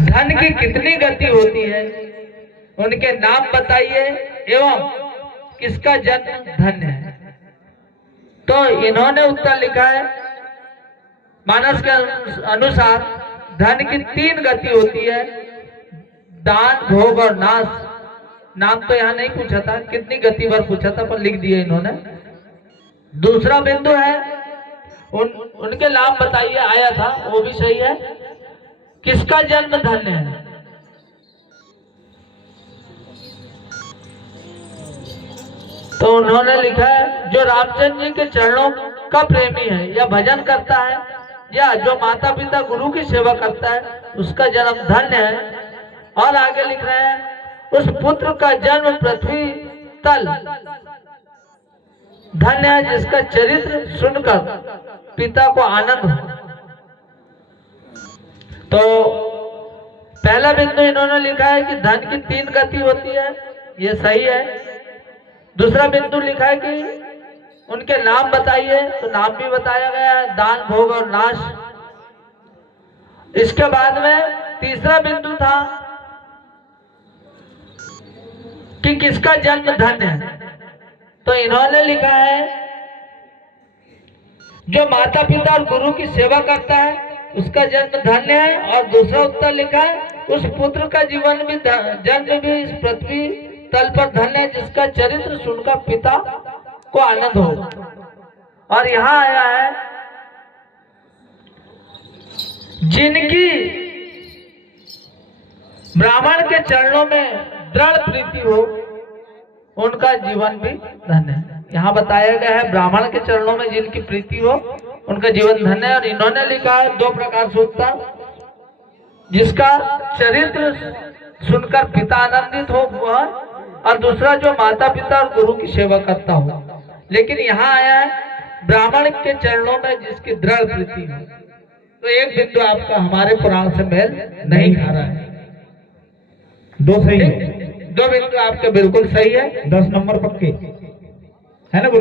धन की कितनी गति होती है, उनके नाम बताइए एवं किसका जन्म धन्य है। तो इन्होंने उत्तर लिखा है, मानस के अनुसार धन की 3 गति होती है, दान, भोग और नाश। नाम तो यहाँ नहीं पूछा था, कितनी गति बार पूछा था, पर लिख दिए इन्होंने। दूसरा बिंदु है उनके नाम बताइए, आया था, वो भी सही है। किसका जन्म धन्य है, तो उन्होंने लिखा है जो रामचंद्र जी के चरणों का प्रेमी है या भजन करता है, या जो माता पिता गुरु की सेवा करता है, उसका जन्म धन्य है। और आगे लिख रहे हैं उस पुत्र का जन्म पृथ्वी तल धन्य है, जिसका चरित्र सुनकर पिता को आनंद हो। तो पहला बिंदु इन्होंने लिखा है कि धन की 3 गति होती है, ये सही है। दूसरा बिंदु लिखा है कि उनके नाम बताइए, तो नाम भी बताया गया है, दान, भोग और नाश। इसके बाद में तीसरा बिंदु था कि किसका जन्म धन्य है, तो इन्होंने लिखा है जो माता पिता और गुरु की सेवा करता है, उसका जन्म धन्य है। और दूसरा उत्तर लिखा है उस पुत्र का जीवन भी जन्म भी इस पृथ्वी तल पर धन्य है, जिसका चरित्र सुनकर पिता को आनंद हो। और यहाँ आया है जिनकी ब्राह्मण के चरणों में दृढ़ प्रीति हो, उनका जीवन भी धन्य है। यहाँ बताया गया है ब्राह्मण के चरणों में जिनकी प्रीति हो, उनका जीवन धन्य है। और इन्होंने लिखा है 2 प्रकार से उत्तर, जिसका चरित्र सुनकर पिता आनंदित हो वह, और दूसरा जो माता पिता और गुरु की सेवा करता हो। लेकिन यहाँ आया है ब्राह्मण के चरणों में जिसकी दृढ़ प्रीति हो, तो एक बिंदु आपका हमारे पुराण से मेल नहीं खा रहा है। 2 सही है, 2 बिंदु आपके बिल्कुल सही है, 10 नंबर पक्के है ना।